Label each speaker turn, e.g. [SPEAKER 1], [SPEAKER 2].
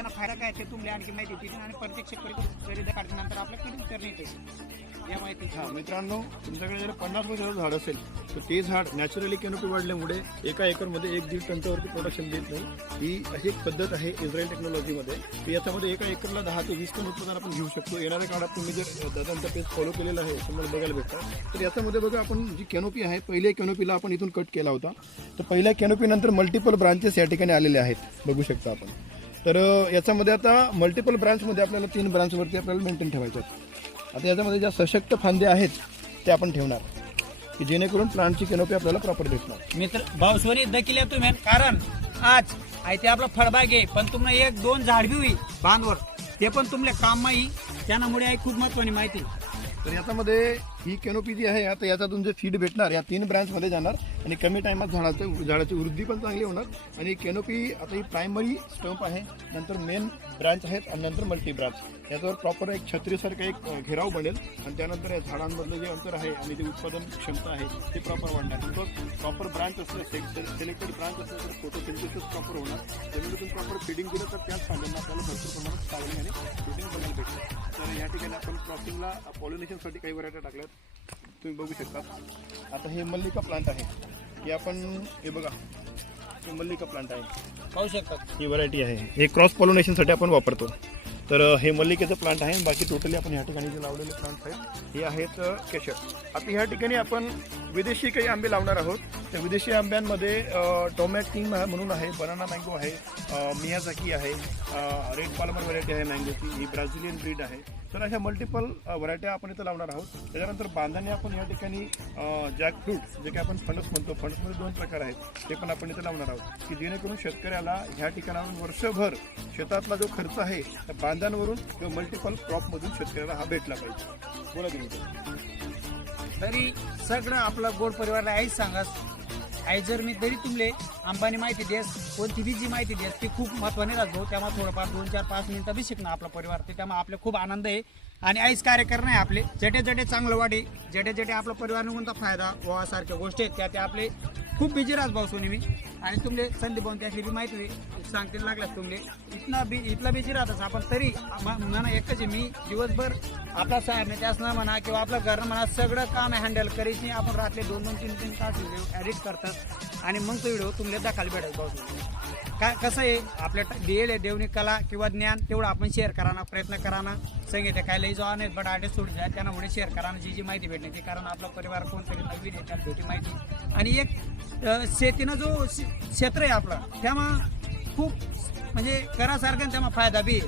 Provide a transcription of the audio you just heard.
[SPEAKER 1] त्यांना फायदा काय ते तुम्हाला आणखी माहिती देतील आणि प्रत्यक्ष खरेदी काढल्यानंतर आपल्याकडे करणे येते. या माहिती
[SPEAKER 2] हा मित्रांनो तुमच्याकडे जर पन्नास वर्षाचं झाड असेल तर ते झाड नॅचरली कॅनोपी वाढल्यामुळे एका एकरमध्ये एक दीड टनच्यावरती प्रोडक्शन देत नाही. ही अशी एक पद्धत आहे इस्रायल टेक्नॉलॉजीमध्ये की याच्यामध्ये एका एकरला दहा ते वीस टन उत्पादन आपण घेऊ शकतो. येणाऱ्या काळात तुम्ही जर दादांचा पेज फॉलो केलेला आहे तुम्हाला बघायला भेटतात तर याच्यामध्ये बघा आपण जी कॅनोपी आहे पहिल्या कॅनोपीला आपण इथून कट केला होता. तर पहिल्या कॅनोपीनंतर मल्टिपल ब्रांचेस या ठिकाणी आलेले आहेत. बघू शकता आपण. तर याच्यामध्ये आता मल्टिपल ब्रांचमध्ये आपल्याला तीन ब्रांचवरती आपल्याला मेंटेन ठेवायचं आहे आता याच्यामध्ये ज्या सशक्त फांदे आहेत ते आपण ठेवणार. की जेणेकरून प्लांटची कॅनोपी आपल्याला प्रॉपर भेटणार.
[SPEAKER 1] मित्र भाऊसवनी केल्या तुम्ही. कारण आज आहे ते आपला फळबाग आहे पण तुम्हाला एक दोन झाड बी होई बांधवर. ते पण तुमले काम नाही. त्यामुळे आहे खूप महत्वाची माहिती.
[SPEAKER 2] तर याच्यामध्ये ही कॅनोपी जी आहे आता याच्यातून जे फीड भेटणार या तीन ब्रँचमध्ये जाणार आणि कमी टायमात झाडाचं झाडाची वृद्धी पण चांगली होणार. आणि कॅनोपी आता ही प्रायमरी स्टंप आहे नंतर मेन ब्रँच आहेत आणि नंतर मल्टी ब्रांच याच्यावर प्रॉपर एक छत्रीसारखा एक घेराव बनेल. आणि त्यानंतर या झाडांमधलं जे अंतर आहे आणि जे उत्पादन क्षमता आहे ते प्रॉपर वाढणार. बिकॉज प्रॉपर ब्रांच असलं सिलेक्टेड ब्रांच असेल तर फोटोसिंथेसिस प्रॉपर होणार. त्यामुळे तुम्ही प्रॉपर फिडिंग दिलं तर त्याच फायद्यांना आपल्याला भरपूर प्रमाणात सावली आणि फिडिंग बघायला भेटतं तर या ठिकाणी आपण क्रॉसिंगला पॉलिनेशनसाठी काही व्हरायटी टाकल्यात. तुम्ही बघू शकता. आता हे मल्लिका प्लांट आहे. हे आपण हे बघा. हे मल्लिका प्लांट आहे.
[SPEAKER 1] पाहू शकतात
[SPEAKER 2] ही व्हरायटी आहे. हे क्रॉस पॉलिनेशनसाठी आपण वापरतो. तर हे मल्लिकेचं प्लांट आहे. बाकी टोटली आपण ह्या ठिकाणी जे लावलेले प्लांट्स आहेत हे आहेत केशर. आता ह्या ठिकाणी आपण विदेशी काही आंबे लावणार आहोत. त्या विदेशी आंब्यांमध्ये टोमॅटिंग म्हणून आहे बनाना मँगो आहे मियाझाकी आहे रेड पालमर व्हरायटी आहे मँगोची ही ब्राझिलियन ब्रीड आहे. तर अशा मल्टिपल व्हरायट्या आपण इथं लावणार आहोत. त्याच्यानंतर बांधाने आपण या ठिकाणी जॅक फ्रूट जे काही आपण फणस म्हणतो फणसमध्ये दोन प्रकार आहेत ते पण आपण इथं लावणार आहोत. की जेणेकरून शेतकऱ्याला ह्या ठिकाणाहून वर्षभर शेतातला जो खर्च आहे त्या बांधांवरून किंवा मल्टिपल क्रॉपमधून शेतकऱ्याला हा भेटला पाहिजे. बोला तुम्ही
[SPEAKER 1] तरी सगळं आपलं गोड परिवारला आईच सांगा आई जर मी तरी तुमले अंबानी माहिती देस कोणती बी जी माहिती देस ती खूप महत्वाने राहतो. त्यामुळे थोडंफार दोन चार पाच मिनिटं बी शिकणं आपला परिवार. ते त्यामुळे आपले खूप आनंद आहे. आणि आईच कार्यक्रम आहे आपले. जटे जटे चांगलं वाटे जटे जटे आपला परिवार निघून फायदा व्हावासारख्या गोष्टी आहेत. त्या ते आपले खूप बिझी राहत भाऊ सोनी मी. आणि तुमले संदीप भाऊन त्याची बी माहिती सांगतील लागल्यास तुमले. इथला बी इथला बिझी राहतच आपण तरी म्हणा एकच आहे मी दिवसभर आपला साहेब नाही त्याच ना म्हणा किंवा आपलं घर म्हणा सगळं काम हँडल करीत नाही. आपण रात्री दोन दोन तीन तीन तास व्हिडिओ एडिट करतात. आणि मग तो व्हिडिओ तुमले दाखल भेटत भाऊ काय कसं आहे आपल्या दिलेले देवनी कला किंवा ज्ञान तेवढं आपण शेअर कराना प्रयत्न कराना. संगीत काय लई जो नाही बट आर्टिस्ट सोडून द्या त्यांना पुढे शेअर करायला जी जी माहिती भेटणे ती कारण आपला परिवार कोणतरी नवीन आहे त्याला भेटी माहिती. आणि एक शेतीनं जो क्षेत्र आहे आपलं त्यामुळं खूप म्हणजे करासारखं त्यामुळे फायदा बी